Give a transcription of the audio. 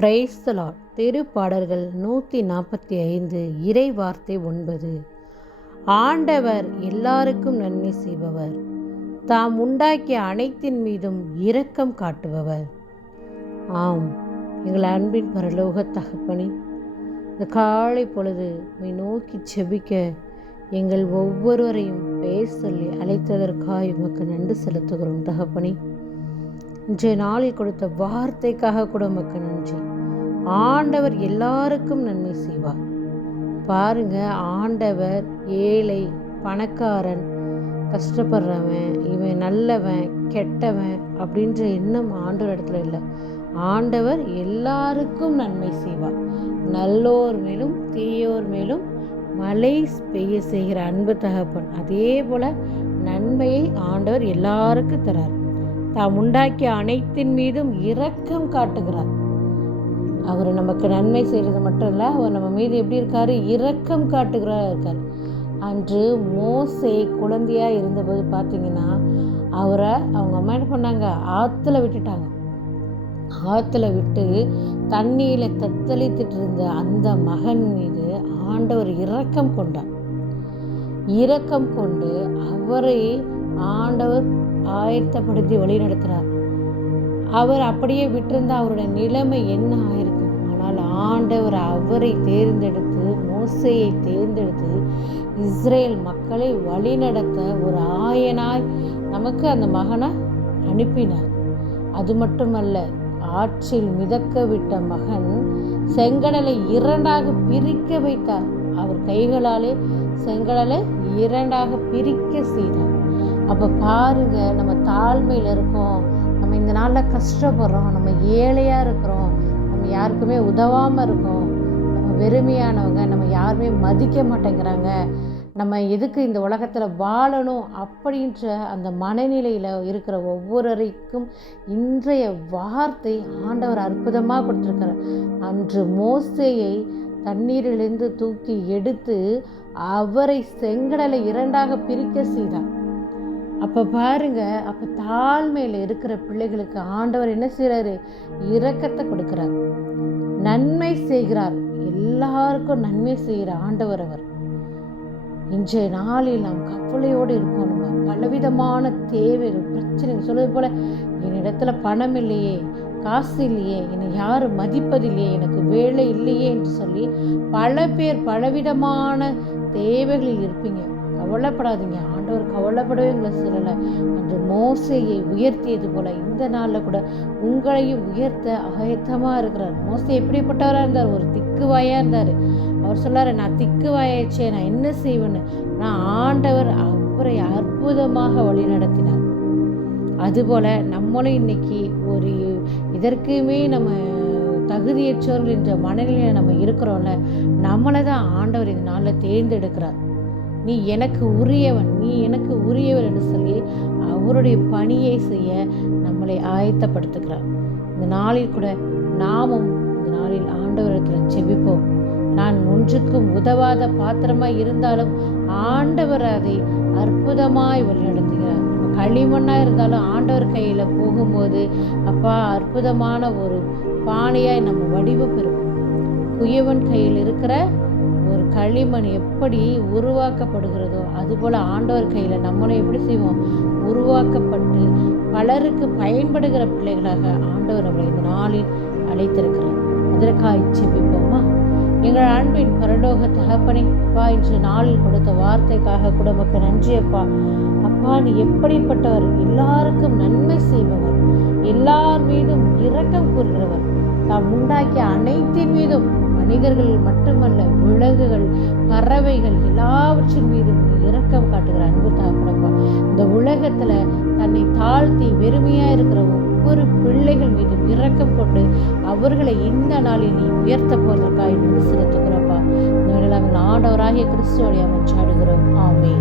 Praise the Lord திருப்பாடல்கள் நூற்றி நாற்பத்தி ஐந்து இறை வார்த்தை ஒன்பது. ஆண்டவர் எல்லாருக்கும் நன்மை செய்பவர். தாம் உண்டாக்கிய அனைத்தின் மீதும் இரக்கம் காட்டுபவர். ஆம் எங்கள் அன்பின் பரலோக தகப்பனி இந்த காலை பொழுது உம்மை நோக்கி செபிக்க எங்கள் ஒவ்வொருவரையும் பெயர் சொல்லி அழைத்ததற்காக உமக்கு நன்றி செலுத்துகிறோம் தகப்பனி. இன்றைய நாளில் கொடுத்த வார்த்தைக்காக கூட உமக்கு நன்றி. ஆண்டவர் எல்லாருக்கும் நன்மை செய்வார். பாருங்க ஆண்டவர் ஏழை பணக்காரன் கஷ்டப்படுறவன் இவன் நல்லவன் கெட்டவன் அப்படின்ற எண்ணம் ஆண்டவர் இடத்துல இல்லை. ஆண்டவர் எல்லாருக்கும் நன்மை செய்வார். நல்லோர் மேலும் தீயோர் மேலும் மழை பெய்ய செய்கிற அன்பு தகப்பன். அதே போல நன்மையை ஆண்டவர் எல்லாருக்கும் தரார். தாம் உண்டாக்கிய அனைத்தின் மீதும் இரக்கம் காட்டுகிறார். அவர் நமக்கு நன்மை செய்கிறது மட்டும் இல்லை அவர் நம்ம மீது எப்படி இருக்காரு? இரக்கம் காட்டுகிறா இருக்கார். அன்று மோசை குழந்தையாக இருந்தபோது பார்த்தீங்கன்னா அவரை அவங்க அம்மா என்ன பண்ணாங்க? ஆற்றுல விட்டுட்டாங்க. ஆற்றுல விட்டு தண்ணியில் தத்தளித்துட்டு இருந்த அந்த மகன் மீது ஆண்டவர் இரக்கம் கொண்டார். இரக்கம் கொண்டு அவரை ஆண்டவர் ஆயத்தப்படுத்தி வழிநடத்துகிறார் அவர் அப்படியே விட்டிருந்தா அவருடைய நிலைமை என்ன ஆயிருக்கும்? ஆனால் ஆண்டவர் அவரை தேர்ந்தெடுத்து மோசையை தேர்ந்தெடுத்து இஸ்ரேல் மக்களை வழிநடத்த ஒரு ஆயனாய் நமக்கு அந்த மகனை அனுப்பினார். அது மட்டுமல்ல ஆற்றில் மிதக்க விட்ட மகன் செங்கடலை இரண்டாக பிரிக்க வைத்தார். அவர் கைகளாலே செங்கடலை இரண்டாக பிரிக்க செய்தார். அப்போ பாருங்க நம்ம தாழ்மையில் இருக்கோம். நம்ம இந்த நாளில் கஷ்டப்படுறோம். நம்ம ஏழையாக இருக்கிறோம். நம்ம யாருக்குமே உதவாமல் இருக்கோம். நம்ம வெறுமையானவங்க நம்ம யாருமே மதிக்க மாட்டேங்கிறாங்க. நம்ம எதுக்கு இந்த உலகத்தில் வாழணும் அப்படின்ற அந்த மனநிலையில் இருக்கிற ஒவ்வொருவரைக்கும் இன்றைய வார்த்தை ஆண்டவர் அற்புதமாக கொடுத்துருக்கார் அன்று மோசையை தண்ணீரிலிருந்து தூக்கி எடுத்து அவரை செங்கடலை இரண்டாக பிரிக்க செய்தார். அப்போ பாருங்க அப்போ தாழ்மையில் இருக்கிற பிள்ளைகளுக்கு ஆண்டவர் என்ன செய்கிறாரு இரக்கத்தை கொடுக்கிறார். நன்மை செய்கிறார். எல்லாருக்கும் நன்மை செய்கிற ஆண்டவர் அவர். இன்றைய நாளில் நாம் கவலையோடு இருக்கோம் நம்ம பலவிதமான தேவைகள் பிரச்சனைகள் சொல்வது போல என்னிடத்துல பணம் இல்லையே காசு இல்லையே என்னை யாரும் மதிப்பதில்லையே எனக்கு வேலை இல்லையே என்று சொல்லி பல பேர் பலவிதமான தேவைகளில் இருப்பீங்க. கவலைப்படாதீங்க. ஆண்டவர் கவலைப்படவே உங்களை சொல்லலை. அன்று மோசையை உயர்த்தியது போல இந்த நாளில் கூட உங்களையும் உயர்த்த அகயத்தமாக இருக்கிறார். மோசை எப்படிப்பட்டவராக இருந்தார்? ஒரு திக்குவாயாக இருந்தார். அவர் சொல்லாரு நான் திக்குவாயாச்சே நான் என்ன செய்வேன்னு? நான் ஆண்டவர் அவரை அற்புதமாக வழி நடத்தினார். அதுபோல் நம்மளும் இன்னைக்கு ஒரு இதற்குமே நம்ம தகுதியற்றவர்கள் என்ற மனநிலையில் நம்ம இருக்கிறோம்ல. நம்மளை தான் ஆண்டவர் இந்த நாளில் தேர்ந்தெடுக்கிறார். நீ எனக்கு உரியவன் நீ எனக்கு உரியவன் என்று சொல்லி அவருடைய பணியை செய்ய நம்மளை ஆயத்தப்படுத்துகிறார். இந்த நாளில் கூட நாமும் இந்த நாளில் ஆண்டவரிடத்தில் செபிப்போம் நான் ஒன்றுக்கும் உதவாத பாத்திரமாய் இருந்தாலும் ஆண்டவர் அதை அற்புதமாய் வழிநடத்துகிறார். களிமண்ணாக இருந்தாலும் ஆண்டவர் கையில் போகும்போது அப்பா அற்புதமான ஒரு பானையாய் நம்ம வடிவம் பெறும் குயவன் கையில் இருக்கிற ஒரு களிமண் எப்படி உருவாக்கப்படுகிறதோ அதுபோல் ஆண்டவர் கையில் நம்மளும் எப்படி செய்வோம்? உருவாக்கப்பட்டு பலருக்கு பயன்படுகிற பிள்ளைகளாக ஆண்டவர் நம்மளை இந்த நாளில் அழைத்திருக்கிறார். அதற்காக செபிப்போமா எங்கள் அன்பின் பரலோக தகப்பனை அப்பா இன்று நாளில் கொடுத்த வார்த்தைக்காக கூட உமக்கு நன்றி அப்பா. அப்பா நீ எப்படிப்பட்டவர்? எல்லாருக்கும் நன்மை செய்பவர். எல்லார் மீதும் இரக்கம் கூறுகிறவர். தாம் உண்டாக்கிய அனைத்தின் மீதும் மனிதர்கள் மட்டுமல்ல விலங்குகள் பறவைகள் எல்லாவற்றின் மீதும் இரக்கம் காட்டுகிற அன்பு தகப்பனப்பா இந்த உலகத்துல தன்னை தாழ்த்தி வெறுமையா இருக்கிற ஒவ்வொரு பிள்ளைகள் மீதும் இரக்கம் கொண்டு அவர்களை இந்த நாளில் நீ உயர்த்த போவதற்காக நின்று செலுத்துகிறப்பா இந்த ஆண்டவராகிய கிறிஸ்துவோடைய அமைச்சாடுகிறோம் ஆமே